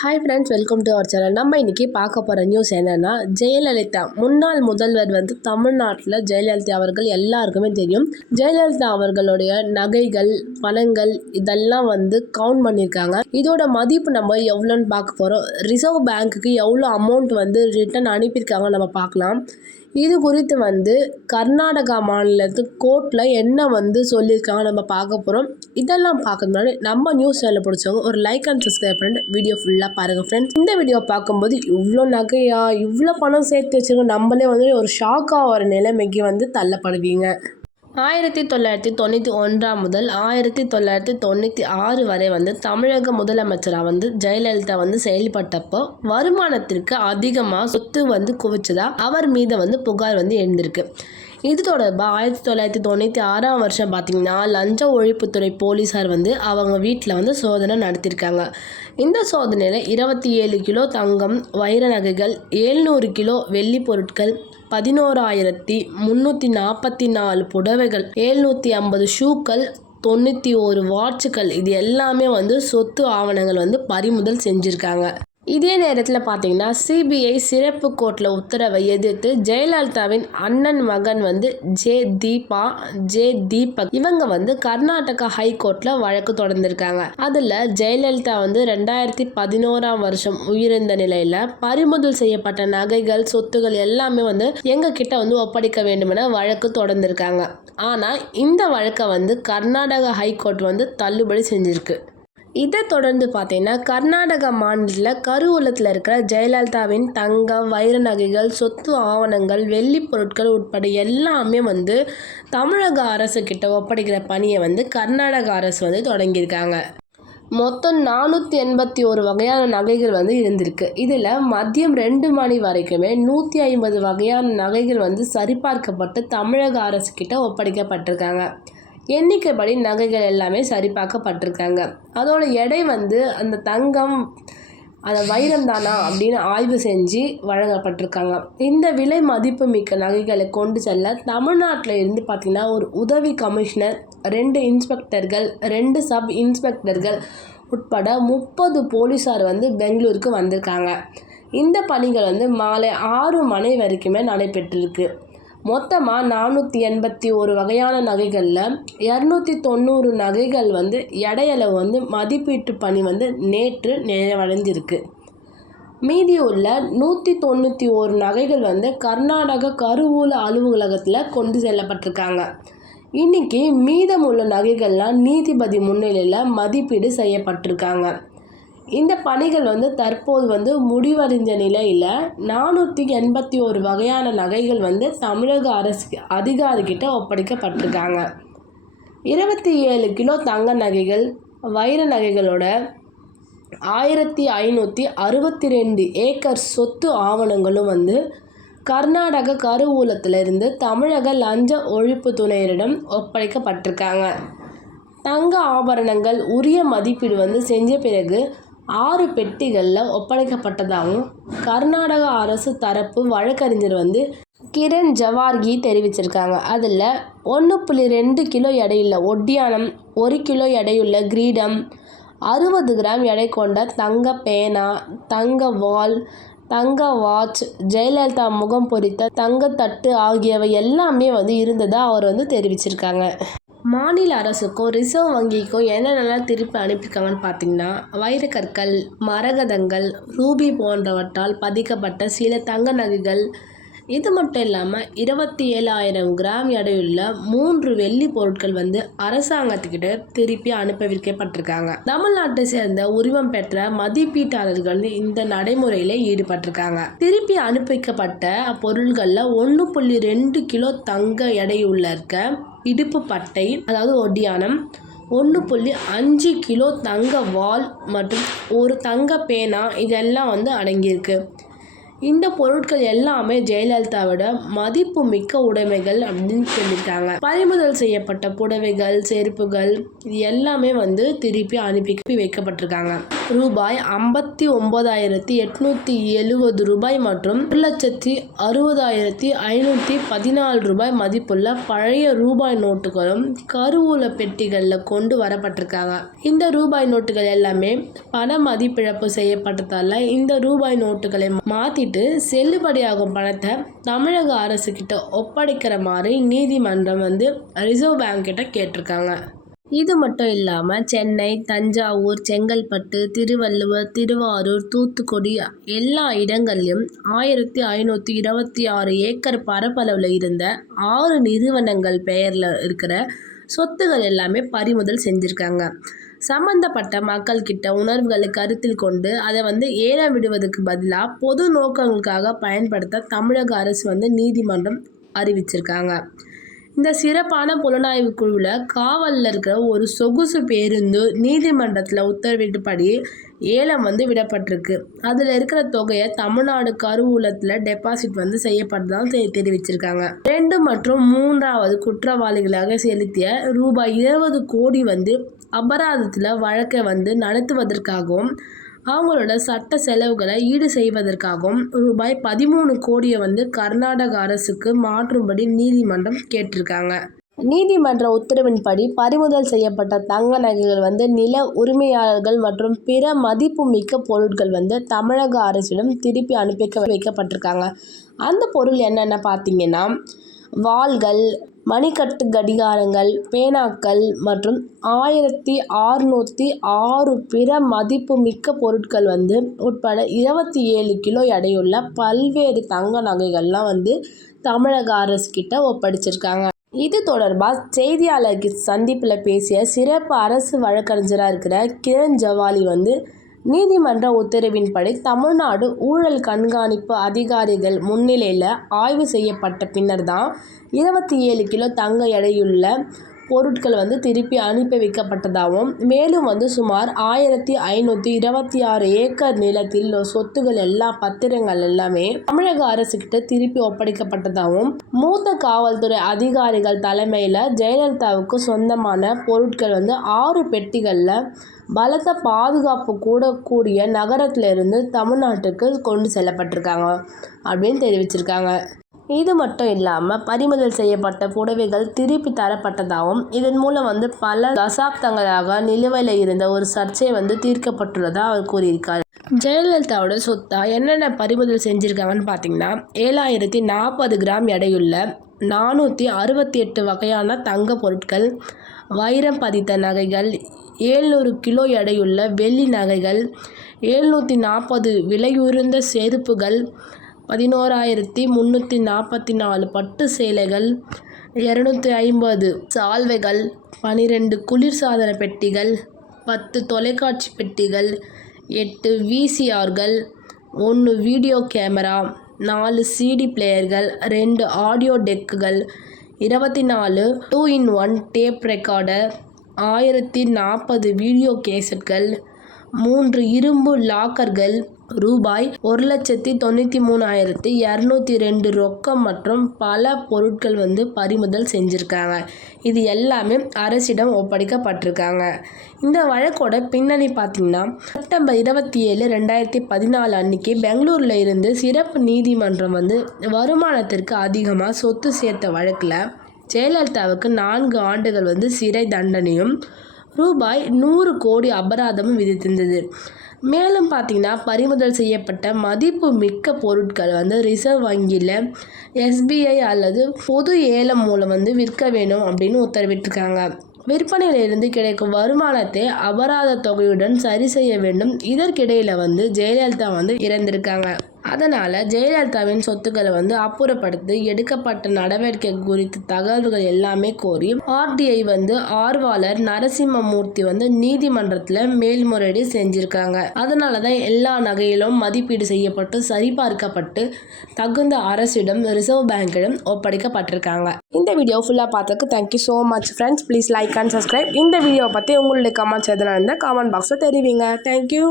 Hi friends welcome to our channel நம்ம இன்றைக்கி பார்க்க போகிற நியூஸ் என்னென்னா ஜெயலலிதா. முன்னாள் முதல்வர் வந்து தமிழ்நாட்டில் ஜெயலலிதா அவர்கள் எல்லாருக்குமே தெரியும். ஜெயலலிதா அவர்களுடைய நகைகள் பணங்கள் இதெல்லாம் வந்து கவுண்ட் பண்ணியிருக்காங்க. இதோட மதிப்பு நம்ம எவ்வளோன்னு பார்க்க போகிறோம் ரிசர்வ் பேங்க்குக்கு எவ்வளோ அமௌண்ட் வந்து ரிட்டர்ன் அனுப்பியிருக்காங்க நம்ம பார்க்கலாம். இது குறித்து வந்து கர்நாடகா மாநிலத்து கோர்ட்டில் என்ன வந்து சொல்லியிருக்காங்க நம்ம பார்க்க போகிறோம் இதெல்லாம் பார்க்க முன்னாடி நம்ம நியூஸ் சேனலில் பிடிச்சவங்க ஒரு லைக் அண்ட் சப்ஸ்கிரைப் பண்ணிட்டு வீடியோ ஃபுல்லாக பாருங்கள் ஃப்ரெண்ட்ஸ் இந்த வீடியோ பார்க்கும்போது இவ்வளோ நகையா இவ்வளோ பணம் சேர்த்து வச்சுருக்கோம் நம்மளே வந்து ஒரு ஷாக்காக ஒரு நிலைமைக்கு வந்து தள்ளப்படுவீங்க. ஆயிரத்தி தொள்ளாயிரத்தி தொண்ணூற்றி ஒன்றாம் முதல் ஆயிரத்தி தொள்ளாயிரத்தி தொண்ணூற்றி ஆறு வரை வந்து தமிழக முதலமைச்சராக வந்து ஜெயலலிதா வந்து செயல்பட்டப்போ வருமானத்திற்கு அதிகமாக சொத்து வந்து குவிச்சதா அவர் மீது வந்து புகார் வந்து எழுந்திருக்கு. இது தொடர்பாக ஆயிரத்தி தொள்ளாயிரத்தி தொண்ணூற்றி ஆறாம் வருஷம் பார்த்திங்கன்னா லஞ்ச ஒழிப்புத்துறை போலீஸார் வந்து அவங்க வீட்டில் வந்து சோதனை நடத்தியிருக்காங்க இந்த சோதனையில் இருபத்தி ஏழு கிலோ தங்கம் வைர நகைகள் ஏழ்நூறு கிலோ வெள்ளி பொருட்கள் பதினோராயிரத்தி முந்நூற்றி நாற்பத்தி நாலு புடவைகள் ஏழ்நூற்றி ஐம்பது ஷூக்கள் தொண்ணூற்றி ஒரு வாட்சுகள் இது எல்லாமே வந்து சொத்து ஆவணங்கள் வந்து பறிமுதல் செஞ்சுருக்காங்க. இதே நேரத்தில் பார்த்தீங்கன்னா சிபிஐ சிறப்பு கோர்ட்டில் உத்தரவை எதிர்த்து ஜெயலலிதாவின் அண்ணன் மகன் வந்து ஜே தீபா ஜே தீபக் இவங்க வந்து கர்நாடகா ஹை கோர்ட்டில் வழக்கு தொடர்ந்திருக்காங்க. அதில் ஜெயலலிதா வந்து ரெண்டாயிரத்தி பதினோராம் வருஷம் உயிரிழந்த நிலையில் பறிமுதல் செய்யப்பட்ட நகைகள் சொத்துகள் எல்லாமே வந்து எங்க கிட்ட வந்து ஒப்படைக்க வேண்டுமென வழக்கு தொடர்ந்திருக்காங்க. ஆனால் இந்த வழக்கை வந்து கர்நாடகா ஹைகோர்ட் வந்து தள்ளுபடி செஞ்சிருக்கு. இதை தொடர்ந்து பார்த்தீங்கன்னா கர்நாடக மாநிலத்தில் கருவூலத்தில் இருக்கிற ஜெயலலிதாவின் தங்கம் வைர நகைகள் சொத்து ஆவணங்கள் வெள்ளி பொருட்கள் உட்பட எல்லாமே வந்து தமிழக அரசு கிட்ட ஒப்படைக்கிற பணியை வந்து கர்நாடக அரசு வந்து தொடங்கியிருக்காங்க. மொத்தம் நானூற்றி எண்பத்தி ஒரு வகையான நகைகள் வந்து இருந்திருக்கு. இதில் மதியம் ரெண்டு மணி வரைக்குமே நூற்றி ஐம்பது வகையான நகைகள் வந்து சரிபார்க்கப்பட்டு தமிழக அரசு கிட்ட ஒப்படைக்கப்பட்டிருக்காங்க. எண்ணிக்கைப்படி நகைகள் எல்லாமே சரிபார்க்கப்பட்டிருக்காங்க. அதோட எடை வந்து அந்த தங்கம் அந்த வைரம் தானா அப்படின்னு ஆய்வு செஞ்சு வழங்கப்பட்டிருக்காங்க. இந்த விலை மதிப்பு மிக்க நகைகளை கொண்டு செல்ல தமிழ்நாட்டில் இருந்து பார்த்திங்கன்னா ஒரு உதவி கமிஷனர் ரெண்டு இன்ஸ்பெக்டர்கள் ரெண்டு சப் இன்ஸ்பெக்டர்கள் உட்பட முப்பது போலீஸார் வந்து பெங்களூருக்கு வந்திருக்காங்க. இந்த பணிகள் வந்து மாலை ஆறு மணி வரைக்குமே நடைபெற்றிருக்கு. மொத்தமாக நானூற்றி எண்பத்தி ஒரு வகையான நகைகளில் இரநூத்தி தொண்ணூறு நகைகள் வந்து எடையளவு வந்து மதிப்பீட்டு பணி வந்து நேற்று நிறைவடைஞ்சிருக்கு. மீதி உள்ள நூற்றி தொண்ணூற்றி ஒரு நகைகள் வந்து கர்நாடக கருவூல அலுவலகத்தில் கொண்டு செல்லப்பட்டிருக்காங்க. இன்றைக்கி மீதமுள்ள நகைகள்லாம் நீதிபதி முன்னிலையில் மதிப்பீடு செய்யப்பட்டிருக்காங்க. இந்த பணிகள் வந்து தற்போது வந்து முடிவடைஞ்ச நிலையில் நானூற்றி எண்பத்தி ஒரு வகையான நகைகள் வந்து தமிழக அரசு அதிகாரிகிட்ட ஒப்படைக்கப்பட்டிருக்காங்க. இருபத்தி ஏழு கிலோ தங்க நகைகள் வைர நகைகளோட ஆயிரத்தி ஐநூற்றி அறுபத்தி ரெண்டு ஏக்கர் சொத்து ஆவணங்களும் வந்து கர்நாடக கருவூலத்திலிருந்து தமிழக லஞ்ச ஒழிப்பு துணையரிடம் ஒப்படைக்கப்பட்டிருக்காங்க. தங்க ஆபரணங்கள் உரிய மதிப்பீடு வந்து செஞ்ச பிறகு ஆறு பெட்டிகளில் ஒப்படைக்கப்பட்டதாகவும் கர்நாடக அரசு தரப்பு வழக்கறிஞர் வந்து கிரண் ஜவார்கி தெரிவிச்சிருக்காங்க. அதில் ஒன்று புள்ளி ரெண்டு கிலோ எடையுள்ள ஒட்டியானம் ஒரு கிலோ எடையுள்ள கிரீடம் அறுபது கிராம் எடை கொண்ட தங்க பேனா தங்க வால் தங்க வாட்ச் ஜெயலலிதா முகம் பொறித்த தங்கத்தட்டு ஆகியவை எல்லாமே வந்து இருந்ததாக அவர் வந்து தெரிவிச்சிருக்காங்க. மாநில அரசுக்கும் ரிசர்வ் வங்கிக்கும் என்னென்னலாம் திருப்பி அனுப்பியிருக்காங்கன்னு பார்த்தீங்கன்னா வைரக்கற்கள் மரகதங்கள் ரூபி போன்றவற்றால் பதிக்கப்பட்ட சில தங்க நகைகள். இது மட்டும் இல்லாமல் இருபத்தி ஏழாயிரம் கிராம் எடையுள்ள மூன்று வெள்ளி பொருட்கள் வந்து அரசாங்கத்துக்கிட்ட திருப்பி அனுப்பவிக்கப்பட்டிருக்காங்க. தமிழ்நாட்டை சேர்ந்த உரிமம் பெற்ற மதிப்பீட்டாளர்கள் இந்த நடைமுறையில் ஈடுபட்டிருக்காங்க. திருப்பி அனுப்பிக்கப்பட்ட பொருள்களில் ஒன்று புள்ளி ரெண்டு கிலோ தங்க எடையுள்ள இருக்க இடுப்பு பட்டை அதாவது ஒடியானம் ஒன்று புள்ளி அஞ்சு கிலோ தங்க வால் மற்றும் ஒரு தங்க பேனா இதெல்லாம் வந்து அடங்கியிருக்கு. இந்த பொருட்கள் எல்லாமே ஜெயலலிதாவோட மதிப்பு மிக்க உடைமைகள் அப்படின்னு சொல்லியிருக்காங்க. பறிமுதல் செய்யப்பட்ட புடவைகள் செருப்புகள் இது எல்லாமே வந்து திருப்பி அனுப்பி வைக்கப்பட்டிருக்காங்க. ரூபாய் ஐம்பத்தி ஒன்பதாயிரத்தி எட்நூற்றி எழுபது ரூபாய் மற்றும் ஒரு லட்சத்தி அறுபதாயிரத்தி ஐநூற்றி பதினாலு ரூபாய் மதிப்புள்ள பழைய ரூபாய் நோட்டுகளும் கருவூல பெட்டிகளில் கொண்டு வரப்பட்டிருக்காங்க. இந்த ரூபாய் நோட்டுகள் எல்லாமே பண மதிப்பிழப்பு செய்யப்பட்டதால இந்த ரூபாய் நோட்டுகளை மாற்றிட்டு செல்லுபடியாகும் பணத்தை தமிழக அரசு கிட்ட ஒப்படைக்கிற மாதிரி நீதிமன்றம் வந்து ரிசர்வ் பேங்க் கிட்ட கேட்டிருக்காங்க. இது மட்டும் இல்லாமல் சென்னை தஞ்சாவூர் செங்கல்பட்டு திருவள்ளுவர் திருவாரூர் தூத்துக்குடி எல்லா இடங்கள்லையும் ஆயிரத்தி ஐநூற்றி இருபத்தி ஆறு ஏக்கர் பரப்பளவில் இருந்த ஆறு நிறுவனங்கள் பெயரில் இருக்கிற சொத்துகள் எல்லாமே பறிமுதல் செஞ்சுருக்காங்க. சம்பந்தப்பட்ட மக்கள்கிட்ட உணர்வுகளை கருத்தில் கொண்டு அதை வந்து ஏலம் விடுவதற்கு பதிலாக பொது நோக்கங்களுக்காக பயன்படுத்த தமிழக அரசு வந்து நீதிமன்றம் அறிவிச்சிருக்காங்க. இந்த சிறப்பான புலனாய்வு குழுவில் காவலில் இருக்கிற ஒரு சொகுசு பேருந்து நீதிமன்றத்தில் உத்தரவிட்டபடி ஏலம் வந்து விடப்பட்டிருக்கு. அதில் இருக்கிற தொகையை தமிழ்நாடு கருவூலத்தில் டெபாசிட் வந்து செய்யப்பட்டதான் தெரிவிச்சிருக்காங்க. ரெண்டு மற்றும் மூன்றாவது குற்றவாளிகளாக செலுத்திய ரூபாய் இருபது கோடி வந்து அபராதத்தில் வழக்கை வந்து நடத்துவதற்காகவும் அவங்களோட சட்ட செலவுகளை ஈடு செய்வதற்காகவும் ரூபாய் பதிமூணு கோடியை வந்து கர்நாடக அரசுக்கு மாற்றும்படி நீதிமன்றம் கேட்டிருக்காங்க. நீதிமன்ற உத்தரவின்படி பறிமுதல் செய்யப்பட்ட தங்க நகைகள் வந்து நில உரிமையாளர்கள் மற்றும் பிற மதிப்புமிக்க பொருட்கள் வந்து தமிழக அரசிடம் திருப்பி அனுப்பி வைக்கப்பட்டிருக்காங்க. அந்த பொருள் என்னென்ன பார்த்தீங்கன்னா வாள்கள் மணிக்கட்டு கடிகாரங்கள் பேனாக்கள் மற்றும் ஆயிரத்தி ஆறுநூற்றி ஆறு பிற மதிப்புமிக்க பொருட்கள் வந்து உட்பட இருபத்தி ஏழு கிலோ எடையுள்ள பல்வேறு தங்க நகைகள்லாம் வந்து தமிழக அரசுக்கிட்ட ஒப்படைச்சிருக்காங்க. இது தொடர்பாக செய்தியாளருக்கு சந்திப்பில் பேசிய சிறப்பு அரசு வழக்கறிஞராக இருக்கிற கிரண் ஜவாலி வந்து நீதிமன்ற உத்தரவின்படி தமிழ்நாடு ஊழல் கண்காணிப்பு அதிகாரிகள் முன்னிலையில் ஆய்வு செய்யப்பட்ட பின்னர் தான் இருபத்தி ஏழு கிலோ தங்க எடையுள்ள பொருட்கள் வந்து திருப்பி அனுப்பி வைக்கப்பட்டதாகவும் மேலும் வந்து சுமார் ஆயிரத்தி ஐநூற்றி இருபத்தி ஆறு ஏக்கர் நிலத்தில் சொத்துகள் எல்லா பத்திரங்கள் எல்லாமே தமிழக அரசுக்கிட்ட திருப்பி ஒப்படைக்கப்பட்டதாகவும் மூத்த காவல்துறை அதிகாரிகள் தலைமையில் ஜெயலலிதாவுக்கு சொந்தமான பொருட்கள் வந்து ஆறு பெட்டிகளில் பலத்த பாதுகாப்பு கூடக்கூடிய நகரத்திலிருந்து தமிழ்நாட்டுக்கு கொண்டு செல்லப்பட்டிருக்காங்க அப்படின்னு தெரிவிச்சிருக்காங்க. இது மட்டும் இல்லாமல் பறிமுதல் செய்யப்பட்ட புடவைகள் திருப்பி தரப்பட்டதாகவும் இதன் மூலம் வந்து பல தசாப்தங்களாக நிலுவையில் இருந்த ஒரு சர்ச்சை வந்து தீர்க்கப்பட்டுள்ளதாக அவர் கூறியிருக்கார். ஜெயலலிதாவோட சொத்தா என்னென்ன பறிமுதல் செஞ்சுருக்காங்கன்னு பார்த்தீங்கன்னா ஏழாயிரத்தி நாற்பது கிராம் எடையுள்ள நானூற்றி அறுபத்தி எட்டு வகையான தங்க பொருட்கள் வைரம் பதித்த நகைகள் ஏழ்நூறு கிலோ எடையுள்ள வெள்ளி நகைகள் எழுநூற்றி நாற்பது விலையுயர்ந்த செருப்புகள் பதினோராயிரத்தி முந்நூற்றி நாற்பத்தி நாலு பட்டு சேலைகள் இரநூத்தி ஐம்பது சால்வைகள் பனிரெண்டு குளிர்சாதன பெட்டிகள் பத்து தொலைக்காட்சி பெட்டிகள் எட்டு விசிஆர்கள் ஒன்று வீடியோ கேமரா நாலு சிடி பிளேயர்கள் ரெண்டு ஆடியோ டெக்குகள் இருபத்தி நாலு two in one tape recorder ஆயிரத்தி நாற்பது வீடியோ கேசட்கள் மூன்று இரும்பு லாக்கர்கள் ரூபாய் ஒரு லட்சத்தி தொண்ணூற்றி மூணாயிரத்தி இரநூத்தி ரெண்டு ரொக்கம் மற்றும் பல பொருட்கள் வந்து பறிமுதல் செஞ்சுருக்காங்க. இது எல்லாமே அரசிடம் ஒப்படைக்கப்பட்டிருக்காங்க. இந்த வழக்கோட பின்னணி பார்த்திங்கன்னா செப்டம்பர் இருபத்தி ஏழு ரெண்டாயிரத்தி பதினாலு அன்னைக்கு பெங்களூரில் இருந்து சிறப்பு நீதிமன்றம் வந்து வருமானத்திற்கு அதிகமாக சொத்து சேர்த்த வழக்கில் ஜெயலலிதாவுக்கு நான்கு ஆண்டுகள் வந்து சிறை தண்டனையும் ரூபாய் நூறு கோடி அபராதமும் விதித்திருந்தது. மேலும் பார்த்திங்கன்னா பறிமுதல் செய்யப்பட்ட மதிப்பு மிக்க பொருட்கள் வந்து ரிசர்வ் வங்கியில் எஸ்பிஐ அல்லது பொது ஏலம் மூலம் வந்து விற்க வேணும் அப்படின்னு உத்தரவிட்டிருக்காங்க. விற்பனையிலிருந்து கிடைக்கும் வருமானத்தை அபராத தொகையுடன் சரி செய்ய வேண்டும். இதற்கிடையில் வந்து ஜெயலலிதா வந்து இறந்திருக்காங்க. அதனால் ஜெயலலிதாவின் சொத்துக்களை வந்து அப்புறப்படுத்தி எடுக்கப்பட்ட நடவடிக்கை குறித்த தகவல்கள் எல்லாமே கோரி ஆர்டிஐ வந்து ஆர்வலர் நரசிம்மமூர்த்தி வந்து நீதிமன்றத்தில் மேல்முறையீடு செஞ்சிருக்காங்க. அதனால தான் எல்லா நகையிலும் மதிப்பீடு செய்யப்பட்டு சரிபார்க்கப்பட்டு தகுந்த அரசிடம் ரிசர்வ் பேங்கிடம் ஒப்படைக்கப்பட்டிருக்காங்க. இந்த வீடியோ ஃபுல்லாக பார்த்ததுக்கு thank you so much friends please like and subscribe இந்த வீடியோ பற்றி உங்களுடைய கமெண்ட்ஸ் எதனா இருந்தால் கமெண்ட் பாக்ஸில் தெரிவிங்க. தேங்க்யூ